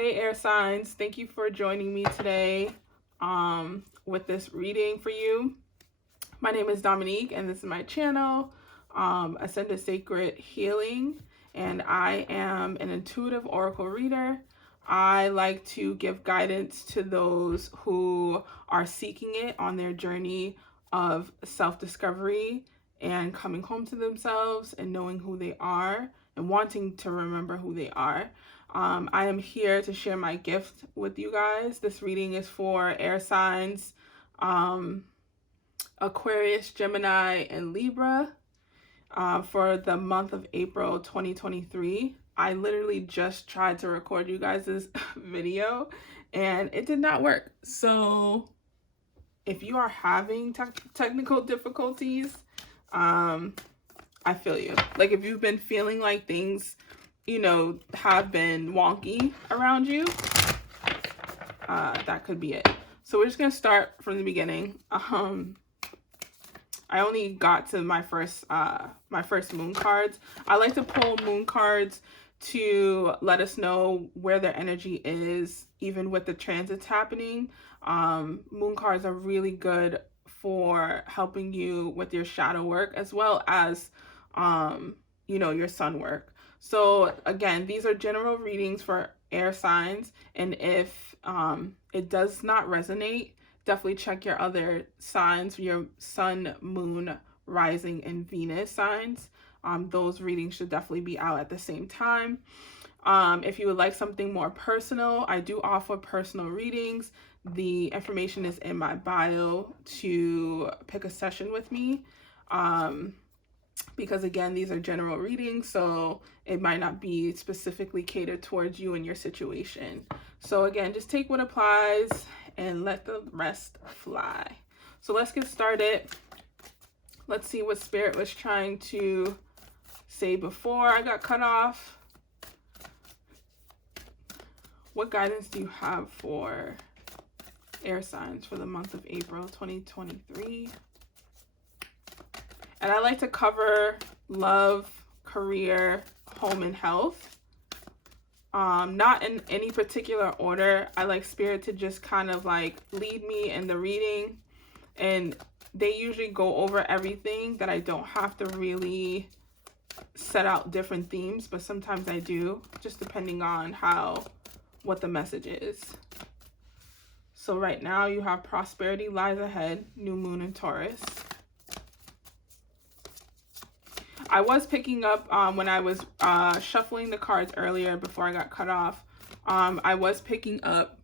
Hey air signs, thank you for joining me today with this reading for you. My name is Dominique and this is my channel, Ascended Sacred Healing, and I am an intuitive oracle reader. I like to give guidance to those who are seeking it on their journey of self-discovery and coming home to themselves and knowing who they are and wanting to remember who they are. I am here to share my gift with you guys. This reading is for air signs, Aquarius, Gemini, and Libra for the month of April 2023. I literally just tried to record you guys this video and it did not work. So if you are having technical difficulties, I feel you. Like if you've been feeling like things, have been wonky around you, that could be it. So we're just gonna start from the beginning. I only got to my first moon cards. I like to pull moon cards to let us know where their energy is, even with the transits happening. Moon cards are really good for helping you with your shadow work as well as, your sun work. So again, these are general readings for air signs. And if it does not resonate, definitely check your other signs, your sun, moon, rising, and Venus signs. Those readings should definitely be out at the same time. If you would like something more personal, I do offer personal readings. The information is in my bio to pick a session with me. Because again, these are general readings, so it might not be specifically catered towards you and your situation. So again, just take what applies and let the rest fly. So let's get started. Let's see what Spirit was trying to say before I got cut off. What guidance do you have for air signs for the month of April 2023? And I like to cover love, career, home, and health. Not in any particular order. I like Spirit to just kind of like lead me in the reading. And they usually go over everything that I don't have to really set out different themes. But sometimes I do, just depending on what the message is. So right now you have prosperity lies ahead, new moon in Taurus. I was picking up when I was shuffling the cards earlier before I got cut off. I was picking up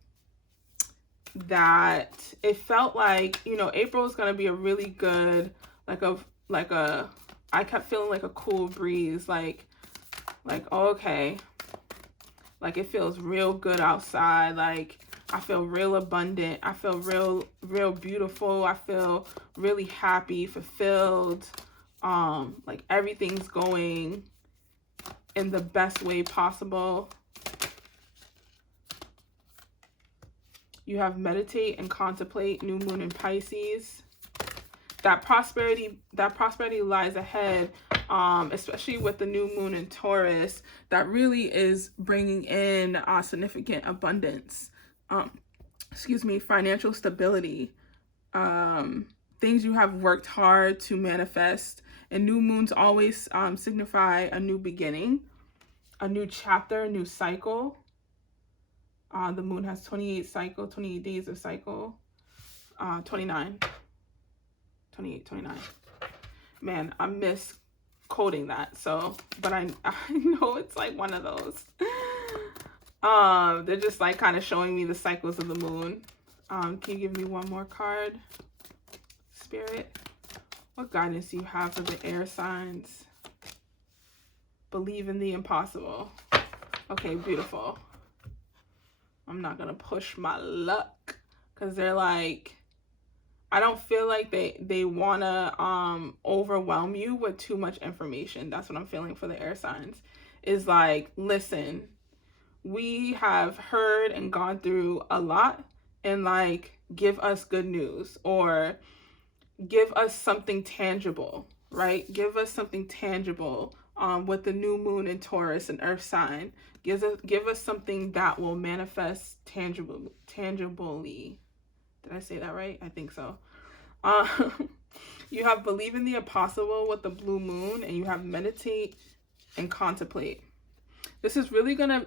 that it felt like, April is going to be a really good, I kept feeling like a cool breeze, like, oh, okay. Like it feels real good outside. Like I feel real abundant. I feel real beautiful. I feel really happy, fulfilled. Like everything's going in the best way possible. You have meditate and contemplate, new moon in Pisces. That prosperity lies ahead, especially with the new moon in Taurus. That really is bringing in significant abundance. Financial stability. Things you have worked hard to manifest. And new moons always signify a new beginning, a new chapter, a new cycle. The moon has 28 days of cycle. 29. Man, I miss quoting that. So, but I know it's like one of those. They're just like kind of showing me the cycles of the moon. Can you give me one more card, Spirit? What guidance do you have for the air signs? Believe in the impossible. Okay, beautiful. I'm not going to push my luck because they're like, I don't feel like they want to overwhelm you with too much information. That's what I'm feeling for the air signs. Is like, listen, we have heard and gone through a lot and like, give us good news or give us something tangible, right? Give us something tangible with the new moon in Taurus, an earth sign. Give us something that will manifest tangibly. Did I say that right? I think so. You have believe in the impossible with the blue moon, and you have meditate and contemplate. This is really gonna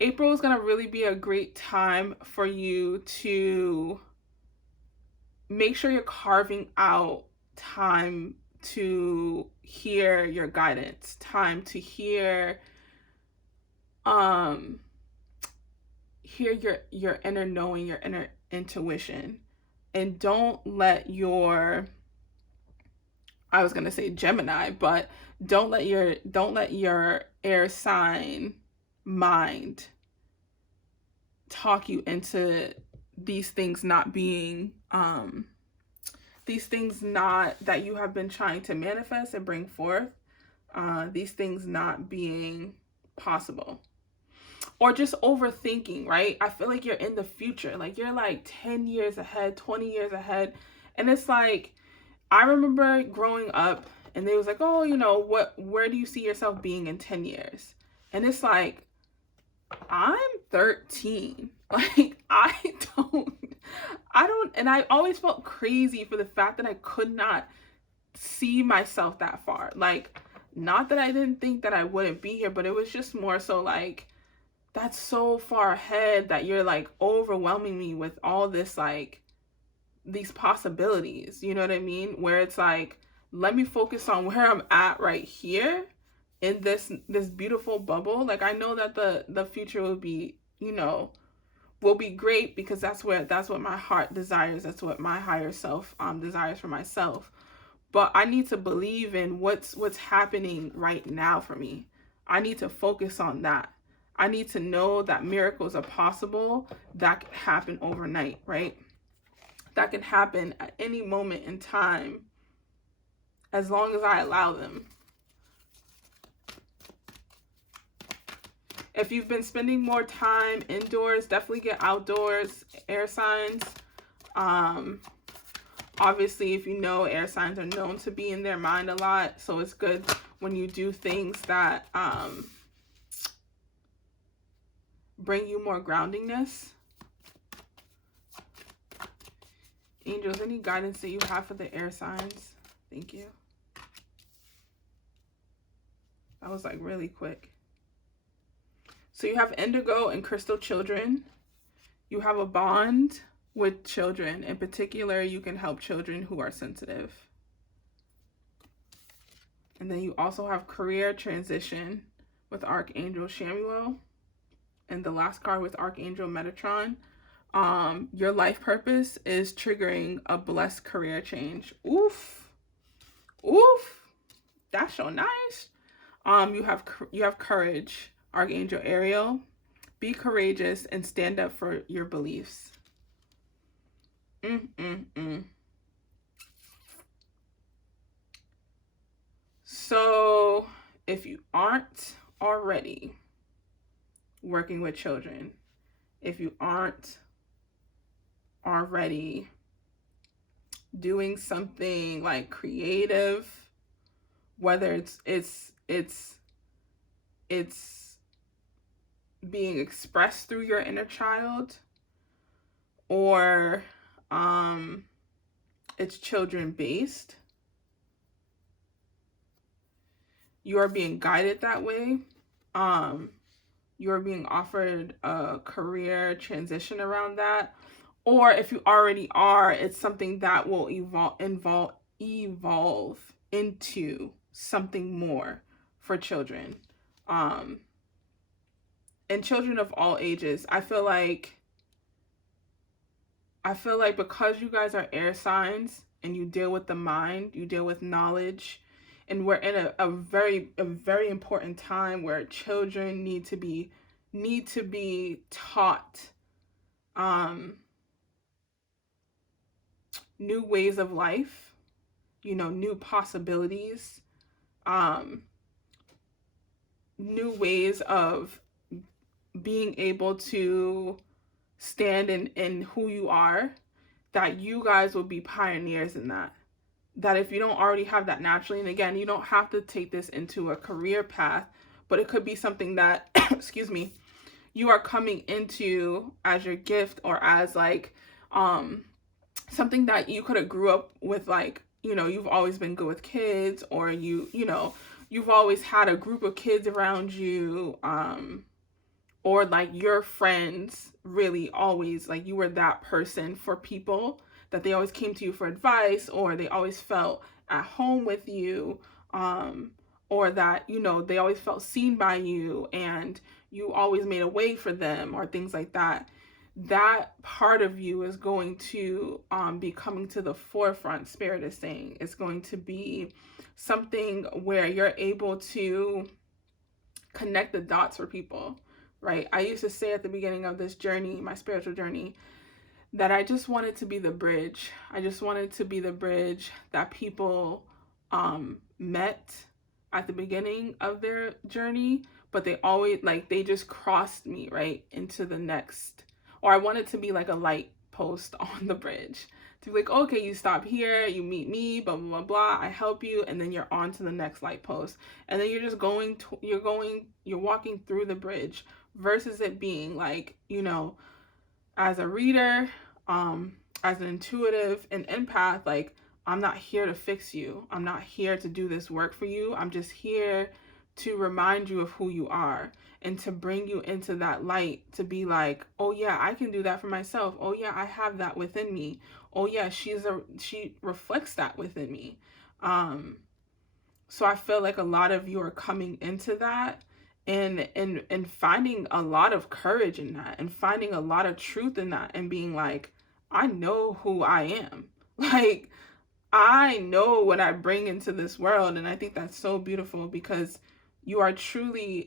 April is gonna really be a great time for you to make sure you're carving out time to hear your guidance, time to hear your inner knowing, your inner intuition. And don't let your, I was gonna say Gemini, but don't let your air sign mind talk you into these things not being these things not that you have been trying to manifest and bring forth, these things not being possible. Or just overthinking, right? I feel like you're in the future. Like you're like 10 years ahead, 20 years ahead. And it's like, I remember growing up and they was like, oh, you know, where do you see yourself being in 10 years? And it's like, I'm 13. Like, I don't, and I always felt crazy for the fact that I could not see myself that far. Like, not that I didn't think that I wouldn't be here, but it was just more so like, that's so far ahead that you're like overwhelming me with all this, like these possibilities, you know what I mean? Where it's like, let me focus on where I'm at right here in this beautiful bubble. Like, I know that the future will be, you know, will be great because that's what my heart desires. That's what my higher self desires for myself. But I need to believe in what's happening right now for me. I need to focus on that. I need to know that miracles are possible. That can happen overnight, right? That can happen at any moment in time as long as I allow them. If you've been spending more time indoors, definitely get outdoors, air signs. Obviously, if you know, air signs are known to be in their mind a lot. So it's good when you do things that bring you more groundingness. Angels, any guidance that you have for the air signs? Thank you. That was like really quick. So you have indigo and crystal children. You have a bond with children. In particular, you can help children who are sensitive. And then you also have career transition with Archangel Shamuel. And the last card with Archangel Metatron. Your life purpose is triggering a blessed career change. Oof. Oof. That's so nice. You have courage, Archangel Ariel. Be courageous and stand up for your beliefs. So if you aren't already working with children, if you aren't already doing something like creative, whether it's being expressed through your inner child, or it's children based, you are being guided that way. You're being offered a career transition around that. Or if you already are, it's something that will evolve into something more for children. And children of all ages. I feel like because you guys are air signs and you deal with the mind, you deal with knowledge, and we're in a very important time where children need to be taught new ways of life, you know, new possibilities, new ways of being able to stand in who you are, that you guys will be pioneers in that. that if you don't already have that naturally, and again, you don't have to take this into a career path, but it could be something that, excuse me, you are coming into as your gift, or as like something that you could have grew up with, like, you know, you've always been good with kids, or you know, you've always had a group of kids around you, or like your friends really always, like, you were that person for people, that they always came to you for advice, or they always felt at home with you, or that, you know, they always felt seen by you and you always made a way for them, or things like that. That part of you is going to be coming to the forefront. Spirit is saying it's going to be something where you're able to connect the dots for people, right? I used to say at the beginning of this journey, my spiritual journey, that I just wanted to be the bridge. I just wanted to be the bridge that people met at the beginning of their journey, but they always, like, they just crossed me right into the next. Or I wanted to be like a light post on the bridge, to be like, okay, you stop here, you meet me, blah, blah, blah, blah, I help you, and then you're on to the next light post. And then you're just you're walking through the bridge, versus it being like, you know, as a reader, as an intuitive, an empath, like, I'm not here to fix you. I'm not here to do this work for you. I'm just here to remind you of who you are, and to bring you into that light, to be like, oh yeah, I can do that for myself. Oh yeah, I have that within me. Oh yeah, she reflects that within me. So I feel like a lot of you are coming into that, and finding a lot of courage in that, and finding a lot of truth in that, and being like, I know who I am. Like, I know what I bring into this world. And I think that's so beautiful, because you are truly,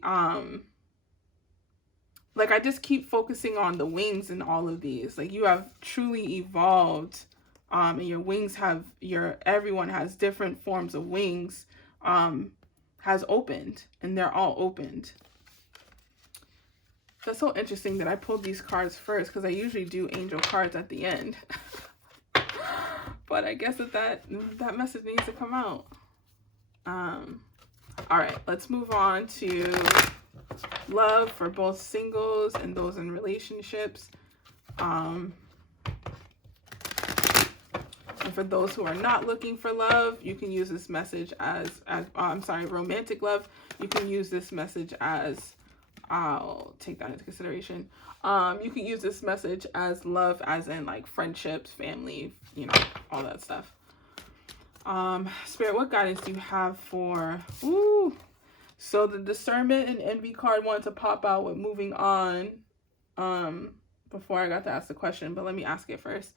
like, I just keep focusing on the wings in all of these. Like, you have truly evolved, and your wings have, everyone has different forms of wings, has opened, and they're all opened. That's so interesting that I pulled these cards first, because I usually do angel cards at the end. But I guess that message needs to come out. All right, let's move on to love for both singles and those in relationships. And for those who are not looking for love, you can use this message as romantic love. You can use this message as, I'll take that into consideration. You can use this message as love, as in like friendships, family, you know, all that stuff. Spirit, what guidance do you have for, so the discernment and envy card wanted to pop out with moving on, before I got to ask the question, but let me ask it first.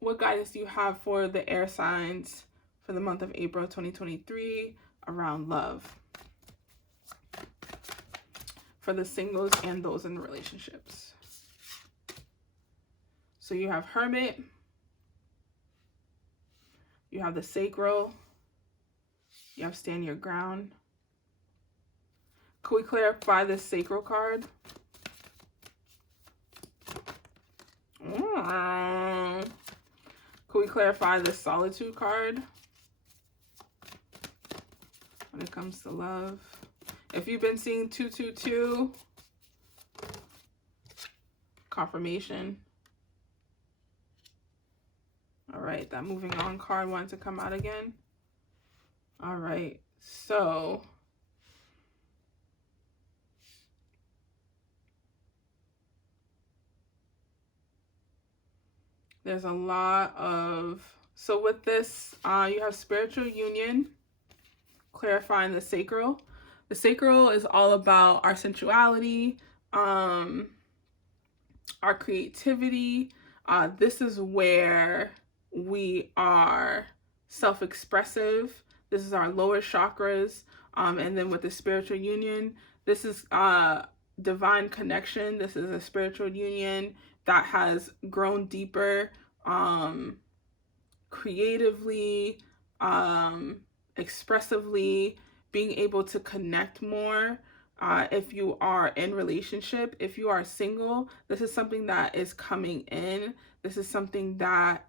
What guidance do you have for the air signs for the month of April 2023 around love? For the singles and those in relationships. So you have Hermit, you have the Sacral, you have Stand Your Ground. Could we clarify the Sacral card? Could we clarify the Solitude card when it comes to love? If you've been seeing 222, confirmation. All right, that moving on card wanted to come out again. All right, so there's a lot of, so with this, you have spiritual union, clarifying the sacral. The sacral is all about our sensuality, our creativity. This is where we are self-expressive. This is our lower chakras. And then with the spiritual union, this is divine connection. This is a spiritual union that has grown deeper, creatively, expressively, being able to connect more, If you are in relationship, if you are single, this is something that is coming in. This is something that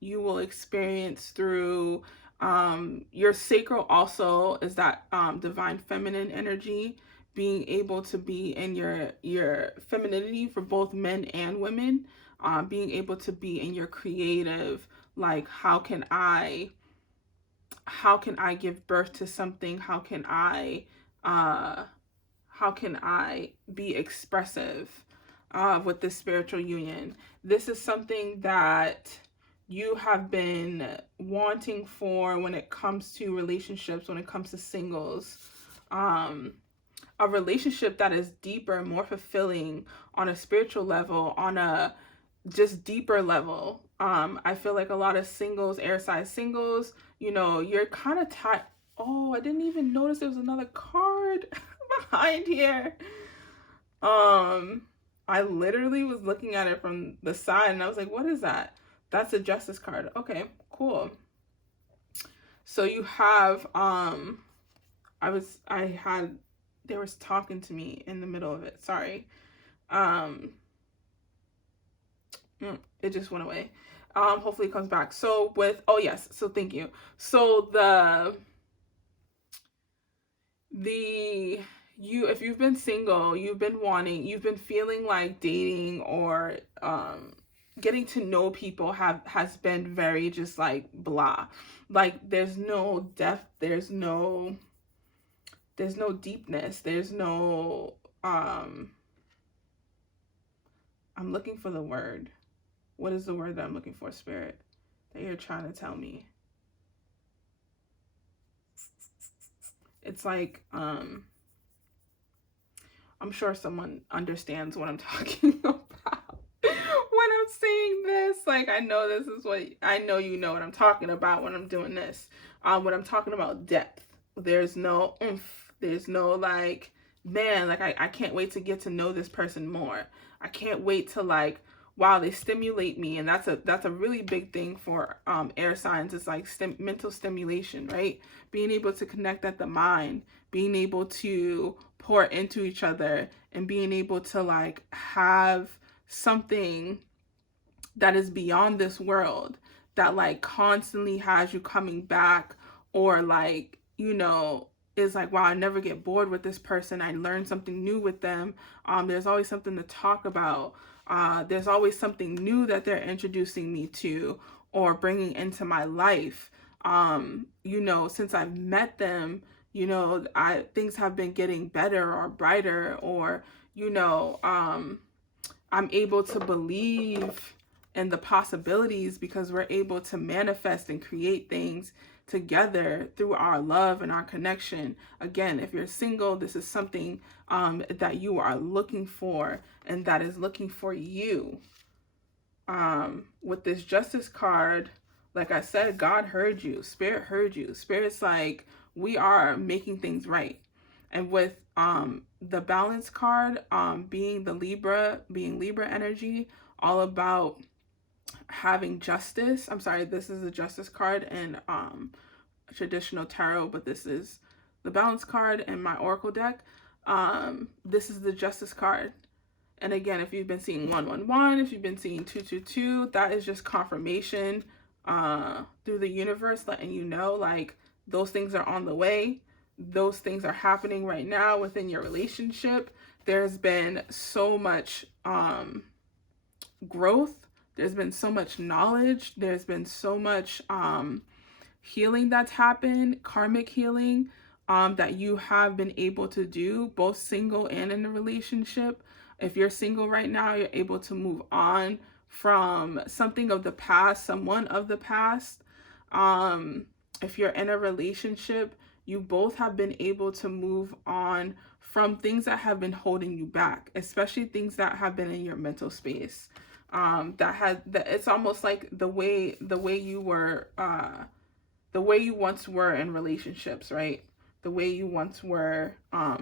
you will experience through your sacral. Also is that divine feminine energy, being able to be in your femininity for both men and women, being able to be in your creative, like how can I give birth to something? Uh how can I be expressive with this spiritual union? This is something that you have been wanting for when it comes to relationships, when it comes to singles. A relationship that is deeper, more fulfilling on a spiritual level, on a just deeper level. I feel like a lot of singles, air sign singles, you're kind of tired. Oh, I didn't even notice there was another card behind here. I literally was looking at it from the side and I was like, what is that? That's a justice card. Okay, cool. So you have they was talking to me in the middle of it. Sorry. It just went away. Hopefully it comes back. So oh yes, so thank you. So if you've been single, you've been feeling like dating or getting to know people has been very just like blah. Like there's no depth, there's no deepness, there's no I'm looking for the word. What is the word that I'm looking for, Spirit, that you're trying to tell me? It's like, I'm sure someone understands what I'm talking about when I'm saying this. Like, I know you know what I'm talking about when I'm doing this. When I'm talking about depth, there's no oomph. There's no like, man, like I can't wait to get to know this person more. I can't wait to like, wow, they stimulate me. And that's a really big thing for air signs. It's like mental stimulation, right? Being able to connect at the mind, being able to pour into each other, and being able to like have something that is beyond this world, that like constantly has you coming back, or like, is like, wow, I never get bored with this person. I learn something new with them. There's always something to talk about. There's always something new that they're introducing me to or bringing into my life. Since I've met them, things have been getting better or brighter, or, I'm able to believe in the possibilities because we're able to manifest and create things together through our love and our connection. Again, if you're single, this is something that you are looking for and that is looking for you. With this justice card, like I said, God heard you. Spirit heard you. Spirit's like, we are making things right. And with the balance card, being Libra energy, all about having justice. I'm sorry, this is a justice card in traditional tarot, but this is the balance card in my oracle deck. This is the justice card. And again, if you've been seeing 111, if you've been seeing 222, that is just confirmation through the universe, letting you know like those things are on the way. Those things are happening right now within your relationship. There's been so much growth. There's been so much knowledge. There's been so much healing that's happened, karmic healing, that you have been able to do, both single and in a relationship. If you're single right now, you're able to move on from something of the past, someone of the past. If you're in a relationship, you both have been able to move on from things that have been holding you back, especially things that have been in your mental space. It's almost like the way you were, the way you once were in relationships, right? The way you once were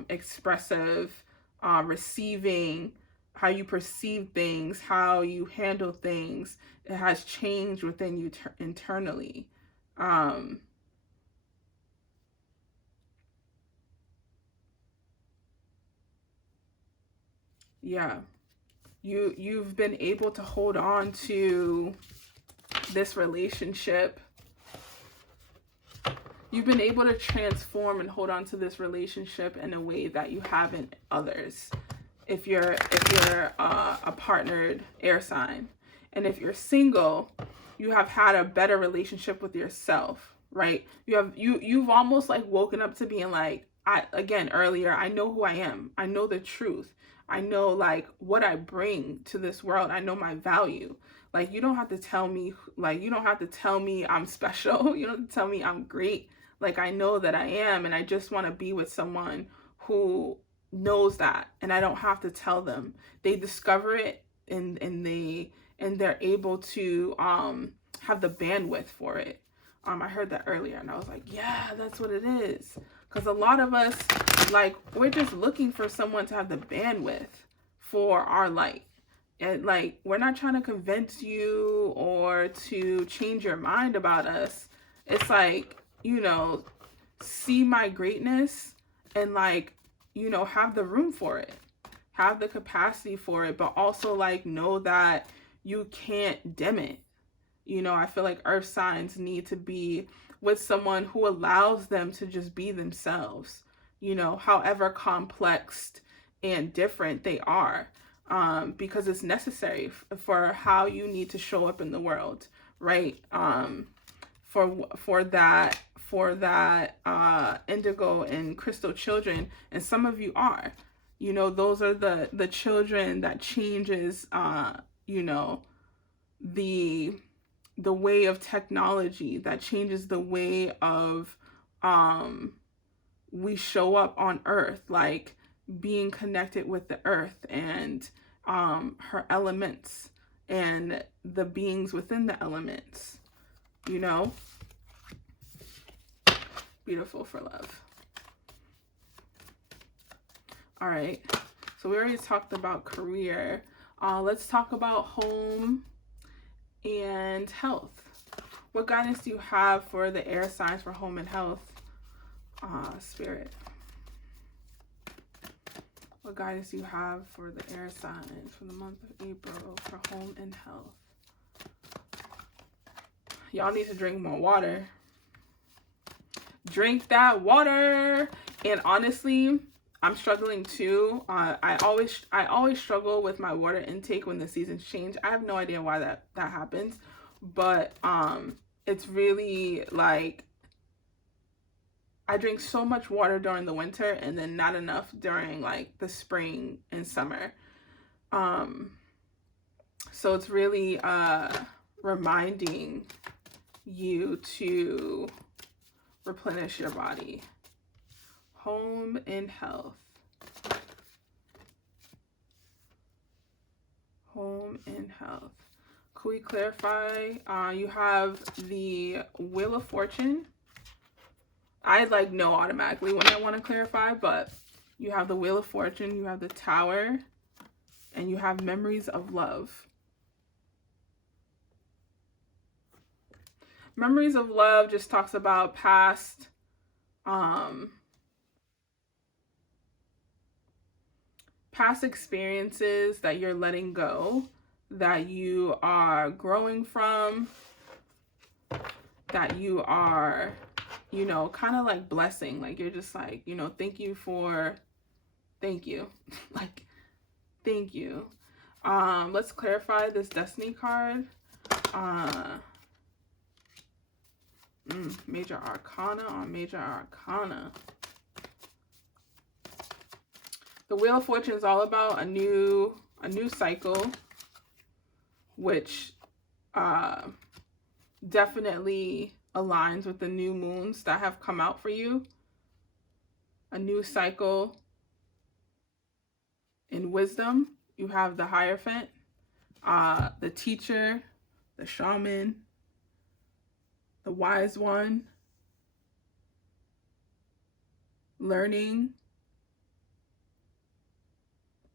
expressive, receiving, how you perceive things, how you handle things, it has changed within you internally. Yeah. You've been able to hold on to this relationship. You've been able to transform and hold on to this relationship in a way that you haven't others. If you're a partnered air sign, and if you're single, you have had a better relationship with yourself, right? You've almost like woken up to being like, earlier, I know who I am. I know the truth. I know like what I bring to this world. I know my value. Like, you don't have to tell me, I'm special. You don't have to tell me I'm great. Like, I know that I am, and I just want to be with someone who knows that, and I don't have to tell them. They discover it, and they're able to have the bandwidth for it. I heard that earlier, and I was like, yeah, that's what it is. Because a lot of us, like, we're just looking for someone to have the bandwidth for our light. And like, we're not trying to convince you or to change your mind about us. It's like, see my greatness and like, have the room for it, have the capacity for it, but also like know that you can't dim it. I feel like earth signs need to be with someone who allows them to just be themselves, however complex and different they are, because it's necessary for how you need to show up in the world, right? For that indigo and crystal children, and some of you are, those are the children that changes, the way of technology, that changes the way of we show up on earth, like being connected with the earth and her elements and the beings within the elements, beautiful for love. All right, so we already talked about career. Let's talk about home and health. What guidance do you have for the air signs for home and health? Spirit. What guidance do you have for the air signs for the month of April for home and health? Y'all need to drink more water. Drink that water. And honestly, I'm struggling too. I always struggle with my water intake when the seasons change. I have no idea why that happens, but it's really like I drink so much water during the winter and then not enough during like the spring and summer. So it's really reminding you to replenish your body. Home and health. Home and health. Could we clarify? You have the Wheel of Fortune. I like know automatically when I want to clarify, but you have the Wheel of Fortune, you have the Tower, and you have Memories of Love. Memories of Love just talks about past experiences that you're letting go, that you are growing from, that you are, kind of like blessing. Like you're just like, thank you. Like, thank you. Let's clarify this Destiny card. Major Arcana on Major Arcana. The Wheel of Fortune is all about a new cycle, which definitely aligns with the new moons that have come out for you. A new cycle in wisdom. You have the Hierophant, the Teacher, the Shaman, the Wise One, learning,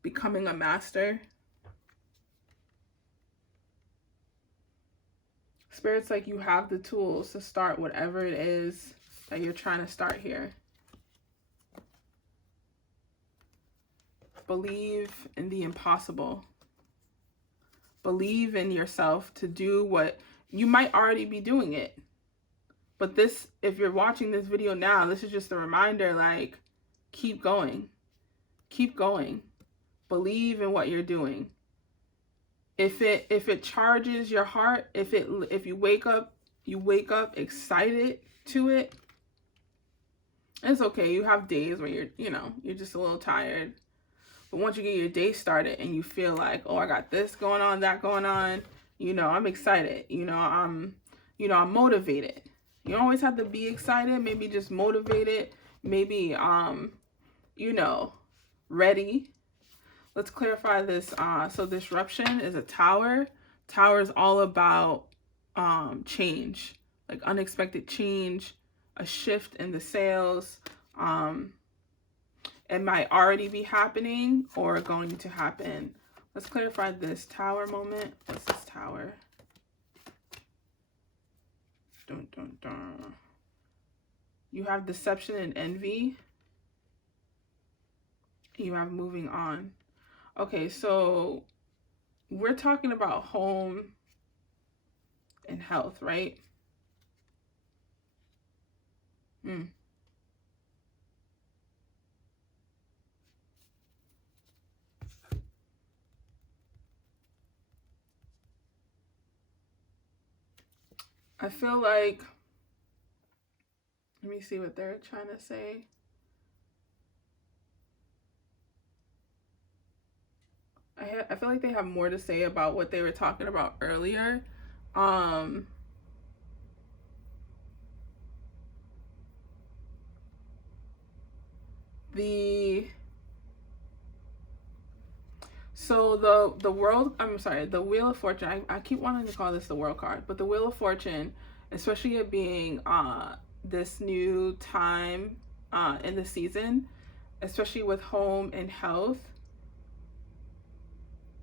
becoming a master. Spirit's like you have the tools to start whatever it is that you're trying to start here. Believe in the impossible. Believe in yourself to do what you might already be doing it. But this, if you're watching this video now, this is just a reminder, like, keep going. Keep going. Believe in what you're doing. If it charges your heart, if you wake up excited to it, it's okay. You have days where you're just a little tired. But once you get your day started and you feel like, oh, I got this going on, that going on, I'm excited. I'm motivated. You don't always have to be excited. Maybe just motivated. Maybe, ready. Let's clarify this. So disruption is a tower. Tower is all about change, like unexpected change, a shift in the sales. It might already be happening or going to happen. Let's clarify this tower moment. What's this tower? Dun, dun, dun. You have deception and envy. You have moving on. Okay, so we're talking about home and health, right? I feel like, let me see what they're trying to say. I feel like they have more to say about what they were talking about earlier. The Wheel of Fortune, I keep wanting to call this the World card, but the Wheel of Fortune, especially it being this new time in the season, especially with home and health.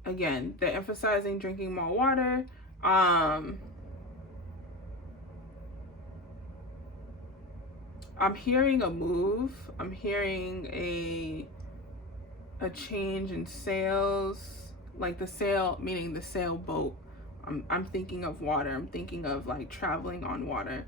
Again, they're emphasizing drinking more water. I'm hearing a move. I'm hearing a change in sales, like the sail, meaning the sailboat. I'm thinking of water. I'm thinking of like traveling on water.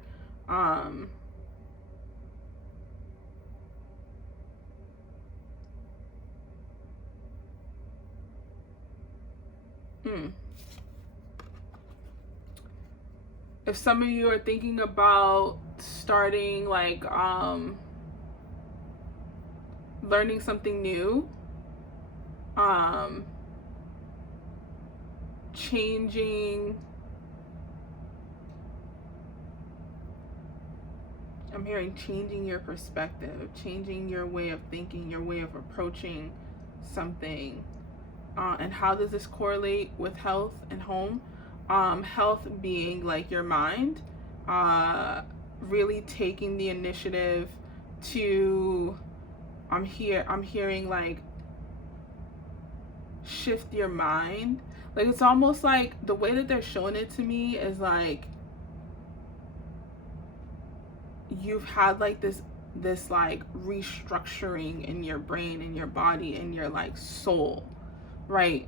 If some of you are thinking about starting like learning something new, changing, I'm hearing changing your perspective, changing your way of thinking, your way of approaching something. And how does this correlate with health and home? Health being like your mind, really taking the initiative to, I'm hearing like shift your mind. Like it's almost like the way that they're showing it to me is like you've had like this like restructuring in your brain, in your body, in your like soul, right?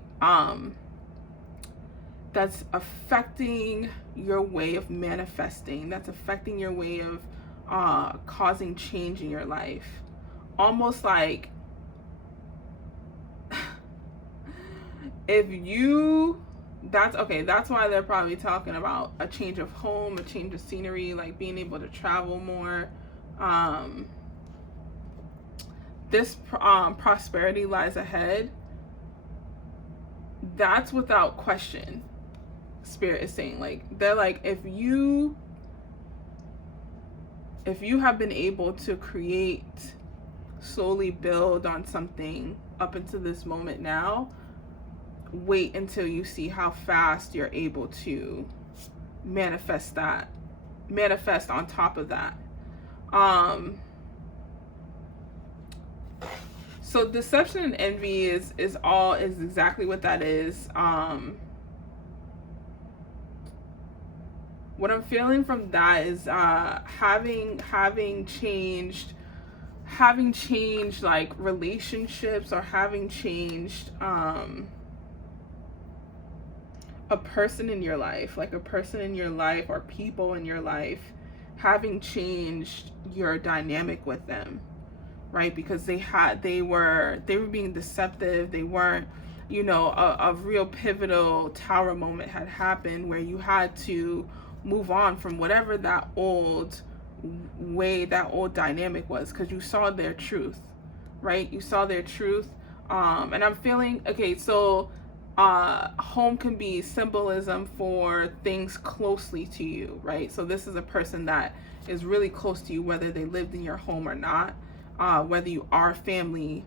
That's affecting your way of manifesting. That's affecting your way of causing change in your life. Almost like if you, that's why they're probably talking about a change of home, a change of scenery, like being able to travel more. This prosperity lies ahead. That's without question. Spirit is saying, like, they're like, if you have been able to create, slowly build on something up until this moment now, wait until you see how fast you're able to manifest on top of that. So deception and envy is exactly what that is. What I'm feeling from that is having changed having changed like relationships, or having changed a person in your life, like a person in your life or people in your life, having changed your dynamic with them, right? Because they were being deceptive. They weren't, you know, a real pivotal tower moment had happened where you had to move on from whatever that old dynamic was, because you saw their truth, right? You saw their truth. And I'm feeling, okay, so home can be symbolism for things closely to you, right? So this is a person that is really close to you, whether they lived in your home or not, whether you are family,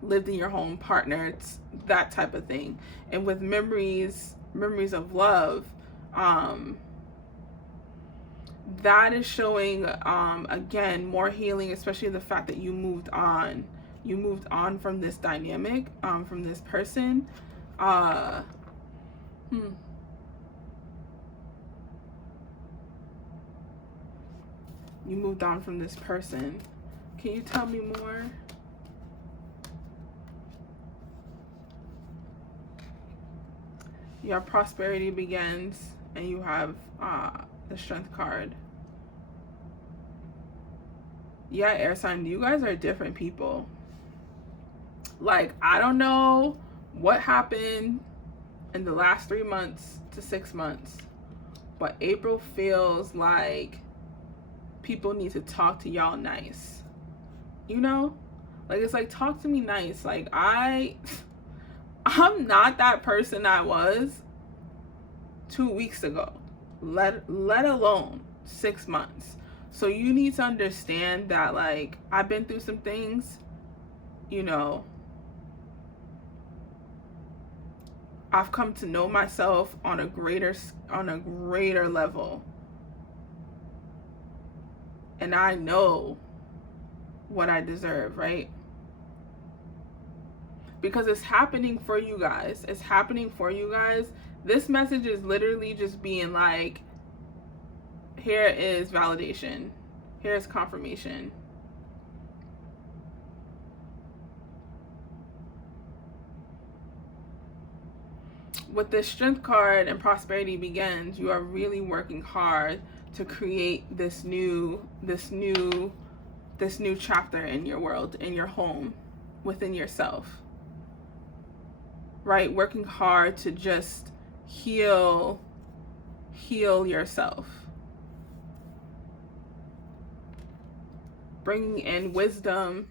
lived in your home, partners, that type of thing. And with memories of love, that is showing, again, more healing, especially the fact that you moved on from this dynamic, from this person. You moved on from this person. Can you tell me more? You have prosperity begins, and you have the strength card. Yeah, air sign, you guys are different people. Like, I don't know what happened in the last 3 months to 6 months, but April feels like people need to talk to y'all nice. You know? Like, it's like, talk to me nice. Like, I'm not that person I was 2 weeks ago, let alone 6 months. So you need to understand that, like, I've been through some things, you know. I've come to know myself on a greater level. And I know what I deserve, right? Because it's happening for you guys. It's happening for you guys. This message is literally just being like, here is validation. Here's confirmation. With the strength card and prosperity begins, you are really working hard to create this new chapter in your world, in your home, within yourself. Right? Working hard to just heal yourself. Bringing in wisdom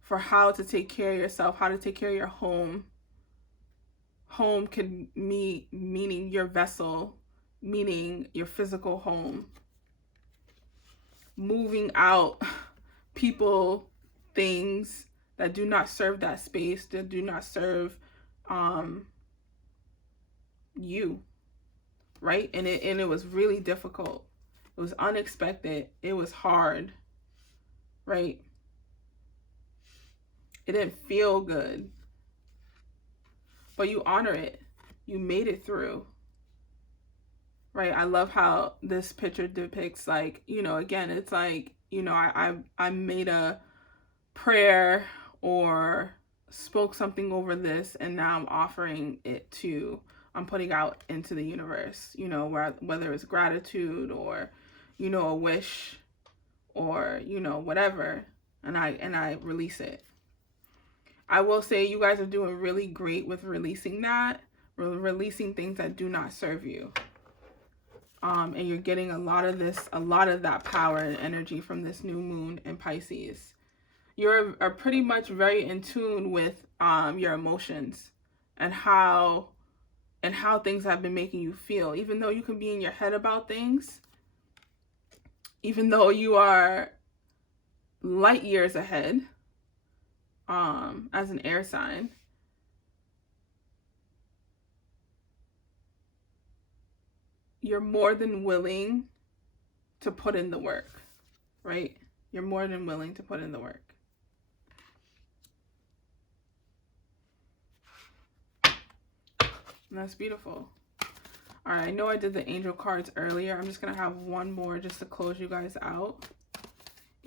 for how to take care of yourself, how to take care of your home. Home can meaning your vessel, meaning your physical home. Moving out people, things that do not serve that space, that do not serve you, right? And it was really difficult. It was unexpected. It was hard, right? It didn't feel good. But you honor it. You made it through. Right? I love how this picture depicts, like, you know, again, it's like, you know, I made a prayer or spoke something over this, and now I'm offering it I'm putting out into the universe, you know, whether it's gratitude or, you know, a wish or, you know, whatever, and I release it. I will say you guys are doing really great with releasing that, releasing things that do not serve you. And you're getting a lot of that power and energy from this new moon in Pisces. You're pretty much very in tune with your emotions and how things have been making you feel. Even though you can be in your head about things, even though you are light years ahead, as an air sign, you're more than willing to put in the work, right? You're more than willing to put in the work. And that's beautiful. All right, I know I did the angel cards earlier. I'm just going to have one more just to close you guys out.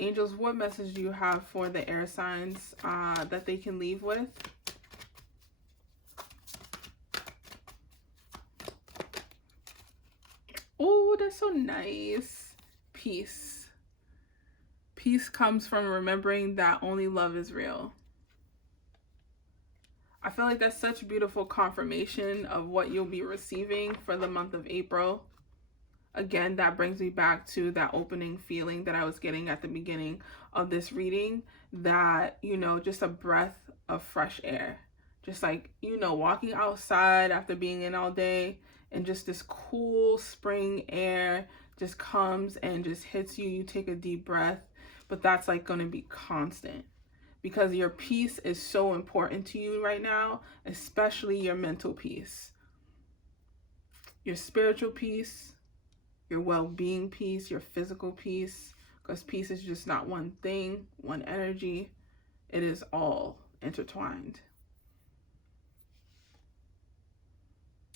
Angels, what message do you have for the air signs that they can leave with? Oh, that's so nice. Peace. Peace comes from remembering that only love is real. I feel like that's such beautiful confirmation of what you'll be receiving for the month of April. Again, that brings me back to that opening feeling that I was getting at the beginning of this reading, that, you know, just a breath of fresh air. Just like, you know, walking outside after being in all day, and just this cool spring air just comes and just hits you. You take a deep breath, but that's like going to be constant, because your peace is so important to you right now, especially your mental peace, your spiritual peace, your well-being peace, your physical peace, because peace is just not one thing, one energy. It is all intertwined.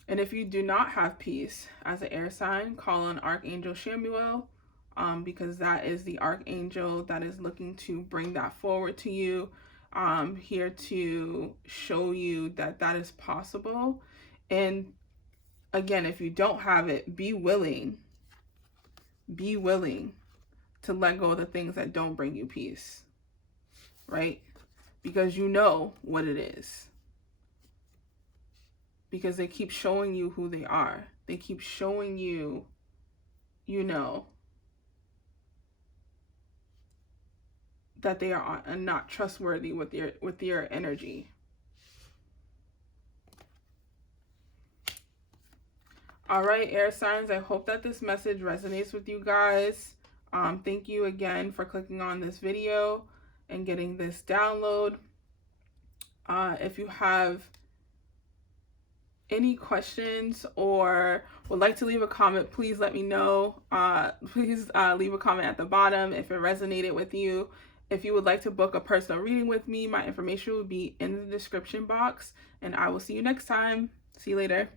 And if you do not have peace as an air sign, call on Archangel Chamuel, because that is the archangel that is looking to bring that forward to you, here to show you that that is possible. And again, if you don't have it, be willing to let go of the things that don't bring you peace, right? Because you know what it is. Because they keep showing you who they are. They keep showing you, you know, that they are not trustworthy with your energy. All right, air signs, I hope that this message resonates with you guys. Thank you again for clicking on this video and getting this download. If you have any questions or would like to leave a comment, please let me know. Please leave a comment at the bottom if it resonated with you. If you would like to book a personal reading with me, my information will be in the description box, and I will see you next time. See you later.